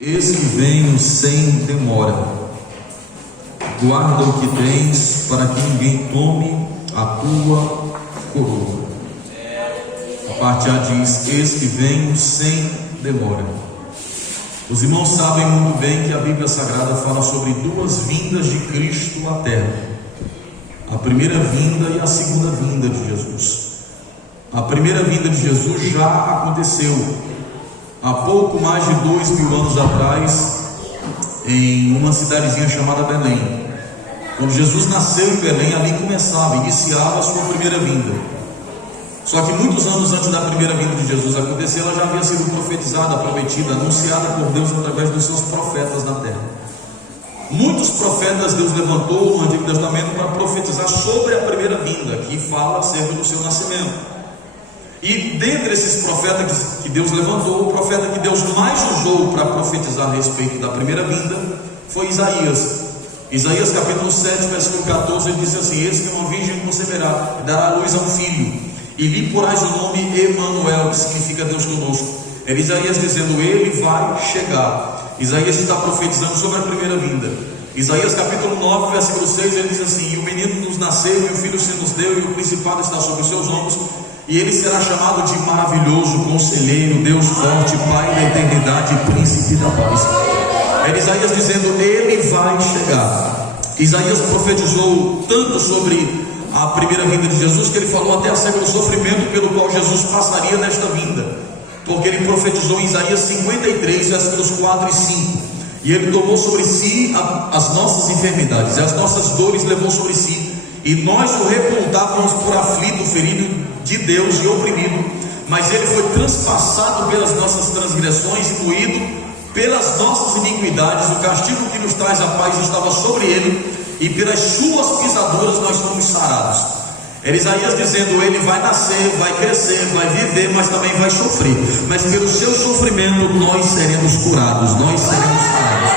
Eis que venho sem demora, guarda o que tens, para que ninguém tome a tua coroa. A parte A diz: eis que venho sem demora. Os irmãos sabem muito bem que a Bíblia Sagrada fala sobre duas vindas de Cristo à terra: a primeira vinda e a segunda vinda de Jesus. A primeira vinda de Jesus já aconteceu há pouco mais de 2000 anos atrás, em uma cidadezinha chamada Belém. Quando Jesus nasceu em Belém, ali iniciava a sua primeira vinda. Só que muitos anos antes da primeira vinda de Jesus acontecer, ela já havia sido profetizada, prometida, anunciada por Deus através dos seus profetas na terra. Muitos profetas Deus levantou no Antigo Testamento para profetizar sobre a primeira vinda, que fala acerca do seu nascimento. E dentre esses profetas que Deus levantou, o profeta que Deus mais usou para profetizar a respeito da primeira vinda foi Isaías. Isaías capítulo 7, versículo 14, ele diz assim: eis que uma virgem conceberá e dará à luz a um filho, e lhe porás o nome Emanuel, que significa Deus conosco. Era Isaías dizendo: ele vai chegar. Isaías está profetizando sobre a primeira vinda. Isaías capítulo 9, versículo 6, ele diz assim: e o menino nos nasceu, e o filho se nos deu, e o principado está sobre os seus ombros, e ele será chamado de maravilhoso, conselheiro, Deus forte, Pai da eternidade e príncipe da paz. Era Isaías dizendo: ele vai chegar. Isaías profetizou tanto sobre a primeira vinda de Jesus, que ele falou até acerca do sofrimento pelo qual Jesus passaria nesta vinda, porque ele profetizou em Isaías 53, versículos 4 e 5, e ele tomou sobre si as nossas enfermidades, e as nossas dores levou sobre si, e nós o repuntávamos por aflito, ferido de Deus e oprimido, mas ele foi transpassado pelas nossas transgressões e moído pelas nossas iniquidades. O castigo que nos traz a paz estava sobre ele, e pelas suas pisaduras nós fomos sarados. Era Isaías dizendo: ele vai nascer, vai crescer, vai viver, mas também vai sofrer, mas pelo seu sofrimento nós seremos curados, nós seremos sarados.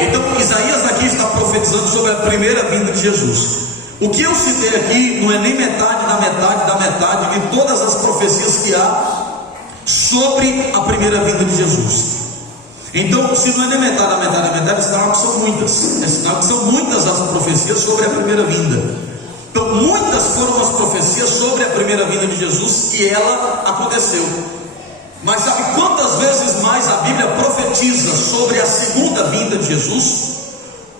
Então Isaías aqui está profetizando sobre a primeira vinda de Jesus. O que eu citei aqui não é nem metade da metade da metade de todas as profecias que há sobre a primeira vinda de Jesus. Então, se não é nem metade da metade da metade, é sinal que são muitas. É sinal que são muitas as profecias sobre a primeira vinda. Então, muitas foram as profecias sobre a primeira vinda de Jesus, e ela aconteceu. Mas sabe quantas vezes mais a Bíblia profetiza sobre a segunda vinda de Jesus?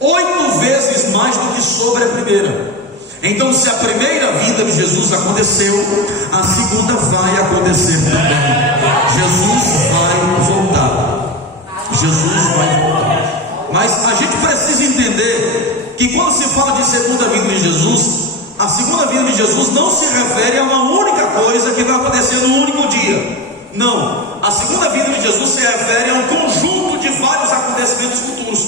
8 vezes mais do que sobre a primeira. Então, se a primeira vinda de Jesus aconteceu, a segunda vai acontecer também. Jesus vai voltar. Jesus vai voltar. Mas a gente precisa entender que quando se fala de segunda vinda de Jesus, a segunda vinda de Jesus não se refere a uma única coisa que vai acontecer num único dia. Não, a segunda vinda de Jesus se refere a um conjunto de vários acontecimentos futuros,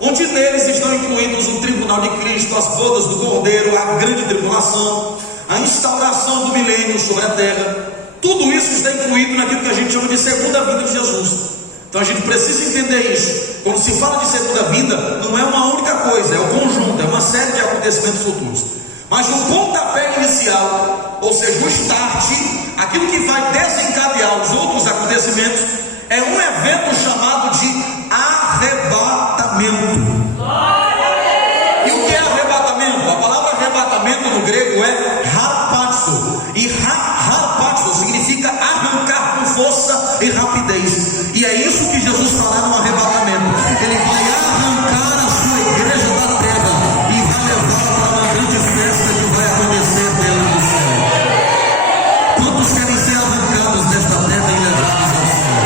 onde neles estão incluídos o tribunal de Cristo, as bodas do Cordeiro, a grande tribulação, a instauração do milênio sobre a terra. Tudo isso está incluído naquilo que a gente chama de segunda vinda de Jesus. Então a gente precisa entender isso. Quando se fala de segunda vinda, não é uma única coisa, é o conjunto, é uma série de acontecimentos futuros. Mas o pontapé inicial, ou seja, o start, aquilo que vai desencadear os outros acontecimentos, é um evento chamado de arrebatamento. E o que é arrebatamento? A palavra arrebatamento no grego é harpazo, e harpazo significa arrancar com força e rapidez. E é isso que Jesus fará no arrebatamento. Ele vai arrancar a sua igreja da terra e vai levá-la para uma grande festa que vai acontecer dentro do céu. Quantos querem ser arrancados desta terra e levados ao céu?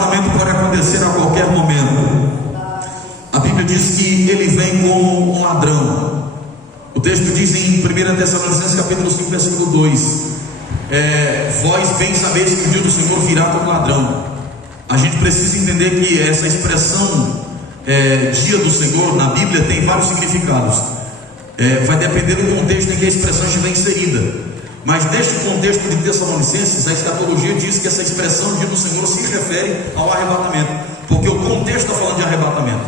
arrebatamento pode acontecer a qualquer momento. A Bíblia diz que ele vem como um ladrão. O texto diz em 1 Tessalonicenses capítulo 5, versículo 2: vós bem sabeis que o dia do Senhor virá como ladrão. A gente precisa entender que essa expressão dia do Senhor na Bíblia tem vários significados. Vai depender do contexto em que a expressão estiver inserida. Mas neste contexto de Tessalonicenses, a escatologia diz que essa expressão dia do Senhor se refere ao arrebatamento, porque o contexto está falando de arrebatamento.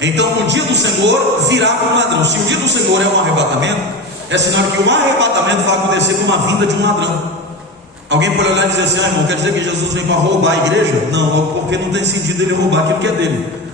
Então o dia do Senhor virá como ladrão. Se o dia do Senhor é um arrebatamento, é sinal que o arrebatamento vai acontecer com a vinda de um ladrão. Alguém pode olhar e dizer assim: irmão, quer dizer que Jesus vem para roubar a igreja? Não, porque não tem sentido ele roubar aquilo que é dele.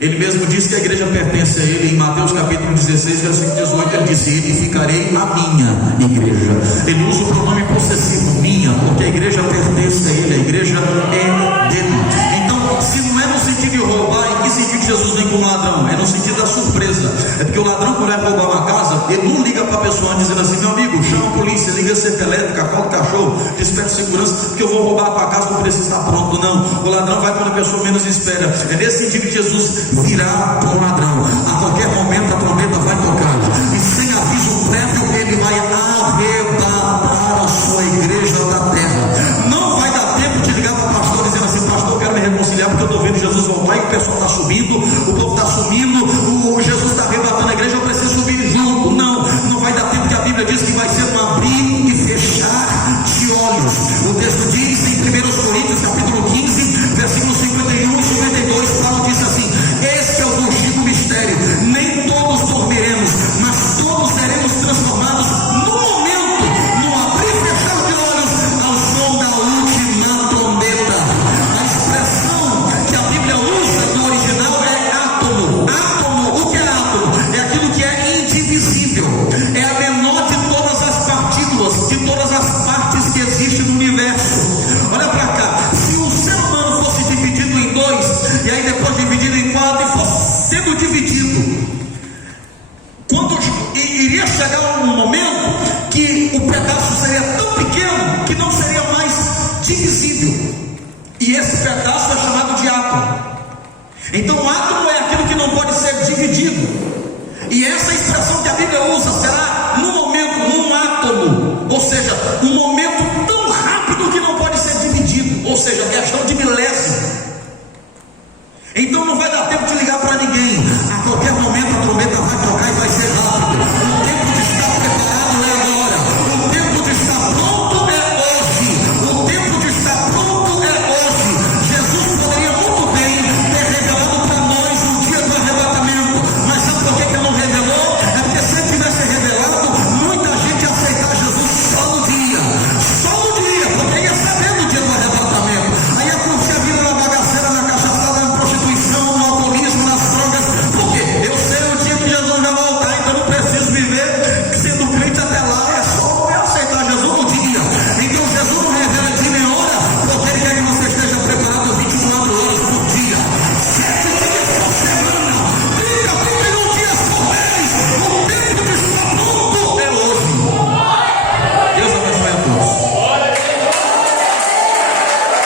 Ele mesmo disse que a igreja pertence a ele. Em Mateus capítulo 16, versículo 18, ele disse: edificarei a minha igreja. Ele usa o pronome possessivo, minha, porque a igreja pertence a ele, a igreja é dele. Então, se não é no sentido de roubar, em que sentido Jesus vem como ladrão? É no sentido da surpresa. É porque o ladrão, quando vai roubar uma casa, ele não liga para a pessoa dizendo assim: meu amigo, chama a polícia, liga a cerca elétrica, acorda o cachorro, desperte segurança, porque eu vou roubar a tua casa, não precisa estar pronto. Não, o ladrão vai quando a pessoa menos espera. É nesse sentido que Jesus virá como ladrão. A qualquer momento a trombeta vai tocar, e sem aviso prévio ele vai arrebatar a sua igreja da terra. Não vai dar tempo de ligar para o pastor dizendo assim: pastor, eu quero me reconciliar porque eu estou vendo Jesus voltar e o pessoal está subindo, o povo está sumindo, o Jesus está arrebatando a igreja, eu preciso subir junto. Não, não vai dar tempo, que a Bíblia diz que vai ser um abrir e fechar de olhos. O texto diz em 1 Coríntios capítulo 15, versículos 51 e 52, Paulo diz assim: esse é o conhecido mistério, nem todos dormiremos, mas todos seremos transformados no momento, no abrir e fechar de olhos, ao som da última trombeta. A expressão que a Bíblia usa no original é átomo. Átomo, o que é átomo? É aquilo que é indivisível, é a menor de todas as partículas, de todas as partes que existem no universo. Olha para cá, se o ser humano fosse dividido em dois, e aí depois dividido em quatro, e fosse sendo dividido, quando iria chegar um momento que o pedaço seria tão pequeno que não seria mais divisível, e esse pedaço é chamado de átomo. Então o átomo é aquilo que não pode ser dividido, e essa expressão que a Bíblia usa será no momento, num átomo, ou seja, um momento tão rápido que não pode ser dividido, ou seja, questão de milésimo. Então não vai dar